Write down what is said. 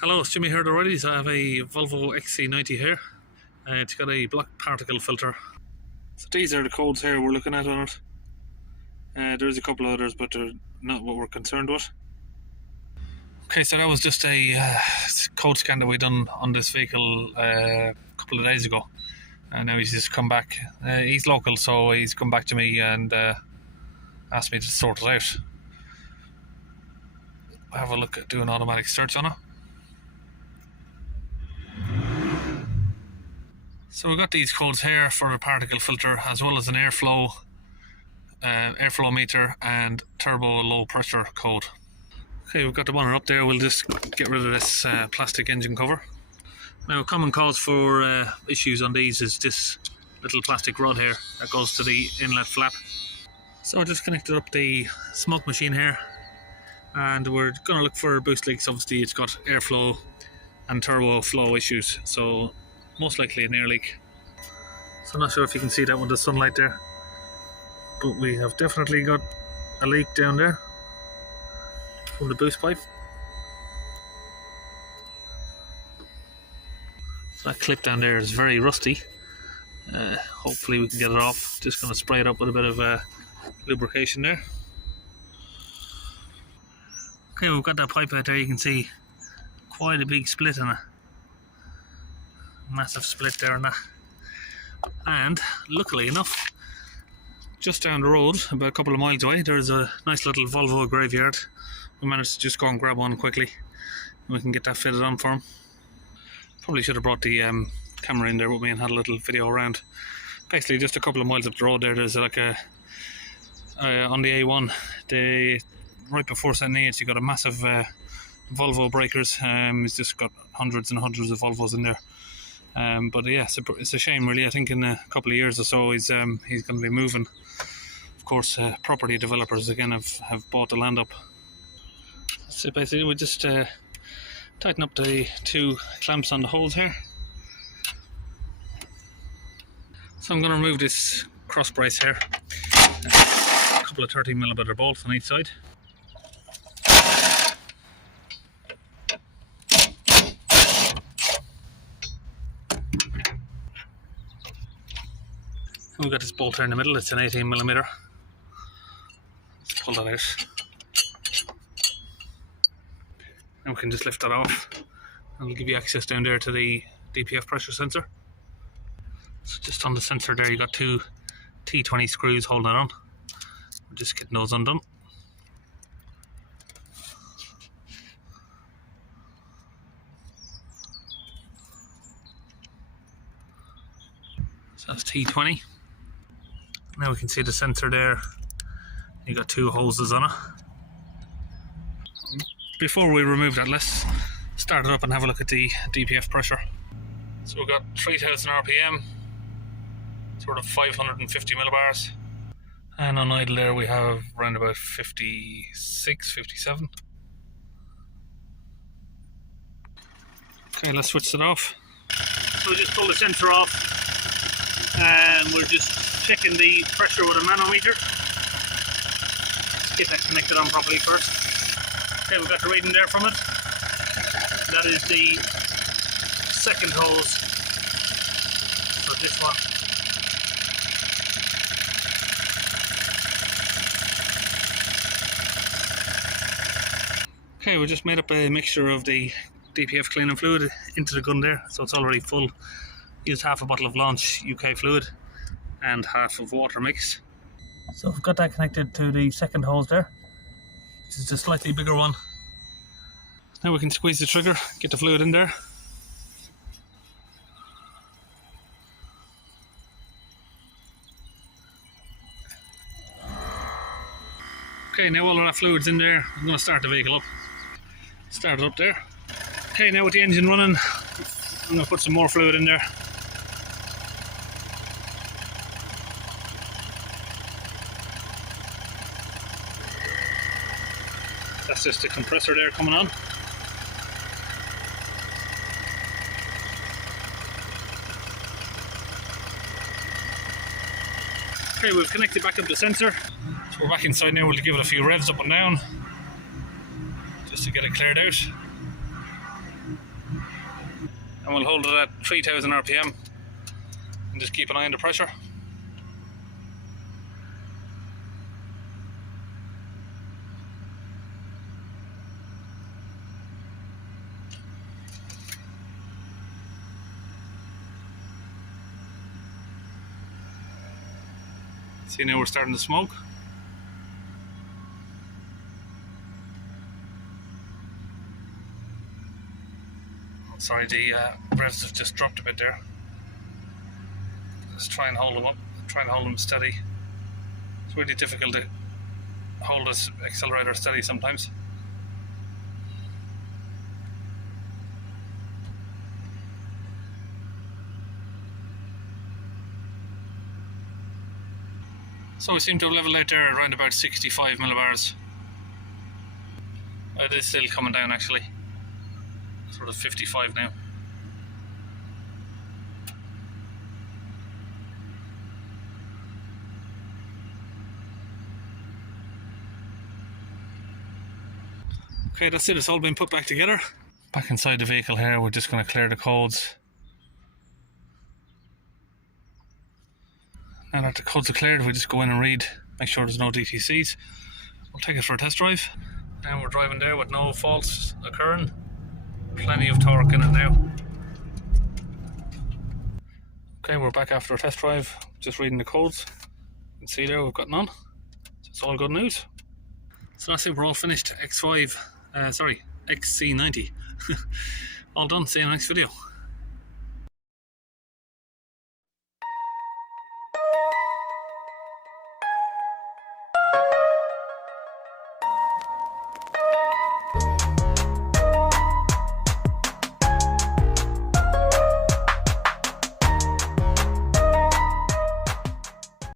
Hello, it's Jimmy here at O'Reilly's. I have a Volvo XC90 here. It's got a black particle filter. So these are the codes here we're looking at on it. There's a couple of others, but they're not what we're concerned with. Okay, so that was just a code scan that we done on this vehicle a couple of days ago. And now he's just come back. He's local, so he's come back to me and asked me to sort it out. I'll have a look at doing automatic search on it. So we've got these codes here for the particle filter, as well as an airflow meter and turbo low pressure code. Okay, we've got the one up there. We'll just get rid of this plastic engine cover. Now, a common cause for issues on these is this little plastic rod here that goes to the inlet flap. So I just connected up the smoke machine here, and we're going to look for boost leaks. Obviously it's got airflow and turbo flow issues, so most likely an air leak. So I'm not sure if you can see that with the sunlight there, but we have definitely got a leak down there from the boost pipe. So that clip down there is very rusty. Hopefully we can get it off. Just going to spray it up with a bit of lubrication there. Okay, we've got that pipe out there. You can see quite a big split in it. Massive split there and that. And luckily enough, just down the road, about a couple of miles away, there's a nice little Volvo graveyard. We managed to just go and grab one quickly, and we can get that fitted on for him. Probably should have brought the camera in there with me and had a little video around. Basically, just a couple of miles up the road there, there's like a on the A1, right before St. Neots, you got a massive Volvo breakers. It's just got hundreds and hundreds of Volvos in there. But yeah, it's a shame really. I think in a couple of years or so he's going to be moving. Of course, property developers again have bought the land up. So basically we just tighten up the two clamps on the holes here. So I'm going to remove this cross brace here. A couple of 30mm bolts on each side. We've got this bolt here in the middle. It's an 18mm. Let's pull that out. And we can just lift that off, and we'll give you access down there to the DPF pressure sensor. So just on the sensor there, you got two T20 screws holding it on. We're just getting those undone. So that's T20. Now we can see the sensor there. You got two hoses on it. Before we remove that, let's start it up and have a look at the DPF pressure. So we've got 3000 RPM, sort of 550 millibars, and on idle there we have around about 56, 57. Okay, let's switch it off. So we just pull the sensor off, and we're just checking the pressure with a manometer. Let's get that connected on properly first. Okay, we've got the reading there from it. That is the second hose for this one. Okay, we just made up a mixture of the DPF cleaning fluid into the gun there, so it's already full. Used half a bottle of Launch UK fluid and half of water mix. So we've got that connected to the second hose there. This is a slightly bigger one. Now we can squeeze the trigger, get the fluid in there. Okay, now all of that fluid's in there. I'm going to start the vehicle up. Start it up there. Okay, now with the engine running, I'm going to put some more fluid in there. That's just the compressor there coming on. Okay, we've connected back up the sensor. So we're back inside now. We'll give it a few revs up and down just to get it cleared out. And we'll hold it at 3000 RPM and just keep an eye on the pressure. See, now we're starting to smoke. Oh, sorry, the revs have just dropped a bit there. Just try and hold them up, try and hold them steady. It's really difficult to hold this accelerator steady sometimes. So we seem to have leveled out there around about 65 millibars. It is still coming down actually, sort of 55 now. Okay, that's it, it's all been put back together. Back inside the vehicle here, we're just going to clear the codes. Now that the codes are cleared, we just go in and read, make sure there's no DTCs. We'll take it for a test drive. Now we're driving there with no faults occurring. Plenty of torque in it now. Okay, we're back after a test drive, just reading the codes. You can see there we've got none. So it's all good news. So that's it, we're all finished. XC90. All done, see you in the next video.